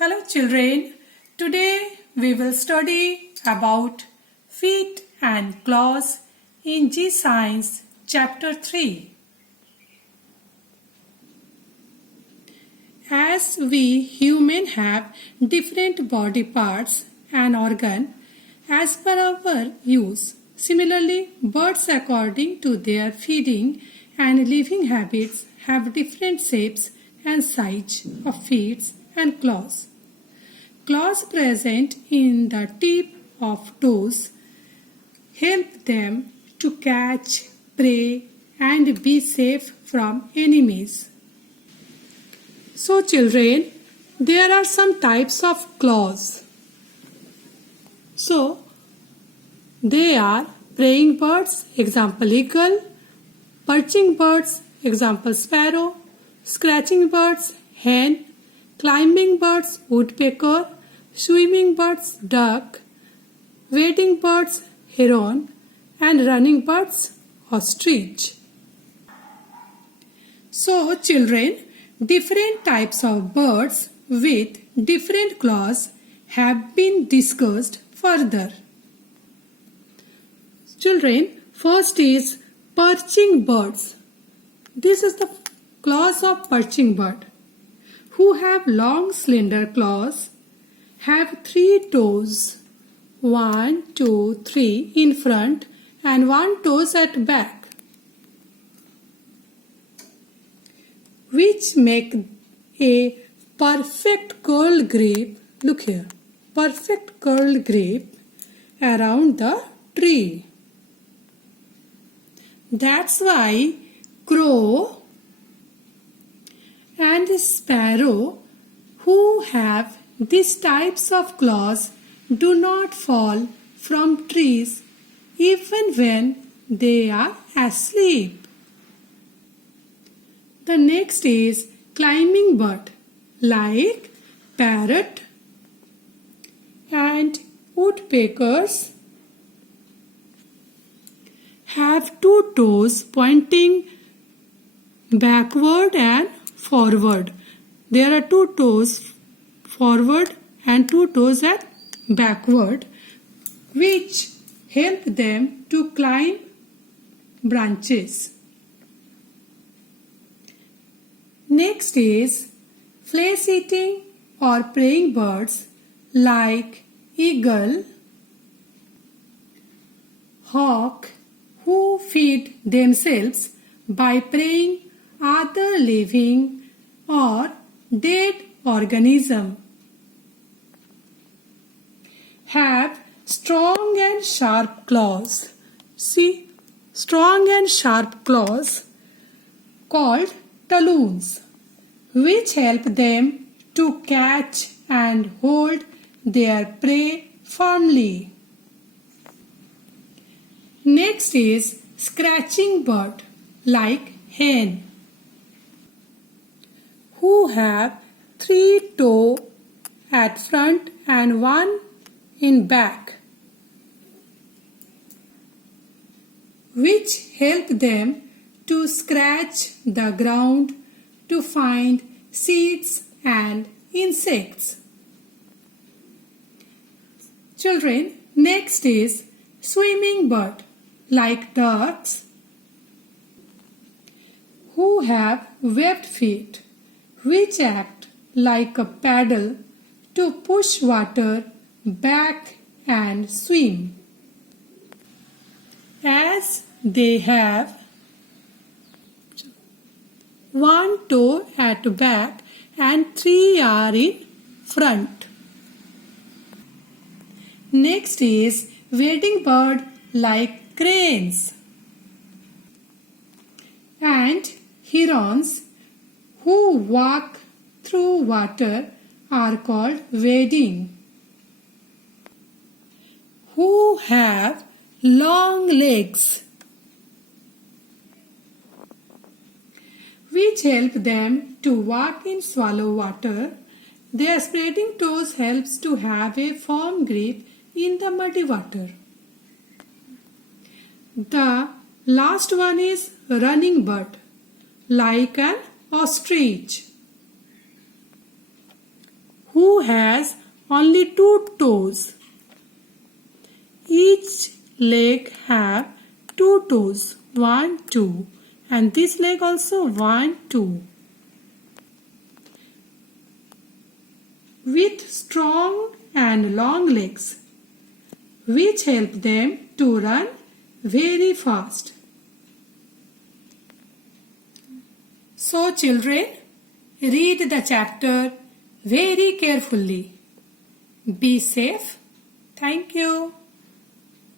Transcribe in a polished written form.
Hello children, today we will study about feet and claws in G Science chapter 3. As we humans have different body parts and organs as per our use, similarly birds according to their feeding and living habits have different shapes and size of feet and claws. Claws present in the tip of toes help them to catch prey and be safe from enemies. So children, there are some types of claws. So they are praying birds, example eagle, perching birds, example sparrow, scratching birds, hen, climbing birds, woodpecker, swimming birds, duck, wading birds, heron, and running birds, ostrich. So children, different types of birds with different claws have been discussed further. Children, first is perching birds. This is the claws of perching bird, who have long slender claws, have 3 toes, 1, 2, 3 in front and 1 toes at back, which make a perfect curl grip, look here, perfect curl grip around the tree. That's why crow and sparrow who have these types of claws do not fall from trees even when they are asleep. The next is climbing bird like parrot and woodpeckers have 2 toes pointing backward and forward. There are 2 toes forward and 2 toes at backward, which help them to climb branches. Next is flesh-eating or preying birds like eagle, hawk, who feed themselves by preying other living or dead organism, have strong and sharp claws. See, strong and sharp claws called talons, which help them to catch and hold their prey firmly. Next is scratching bird like hen, who have 3 toes at front and 1 in back, which help them to scratch the ground to find seeds and insects. Children, next is swimming bird like ducks, who have webbed feet which act like a paddle to push water back and swim. As they have 1 toe at back and 3 are in front. Next is wading bird like cranes and herons who walk through water are called wading, who have long legs which help them to walk in shallow water. Their spreading toes helps to have a firm grip in the muddy water. The last one is running bird like an ostrich, who has only 2 toes. Each leg have 2 toes, 1, 2, and this leg also 1, 2. With strong and long legs, which help them to run very fast. So children, read the chapter very carefully. Be safe. Thank you.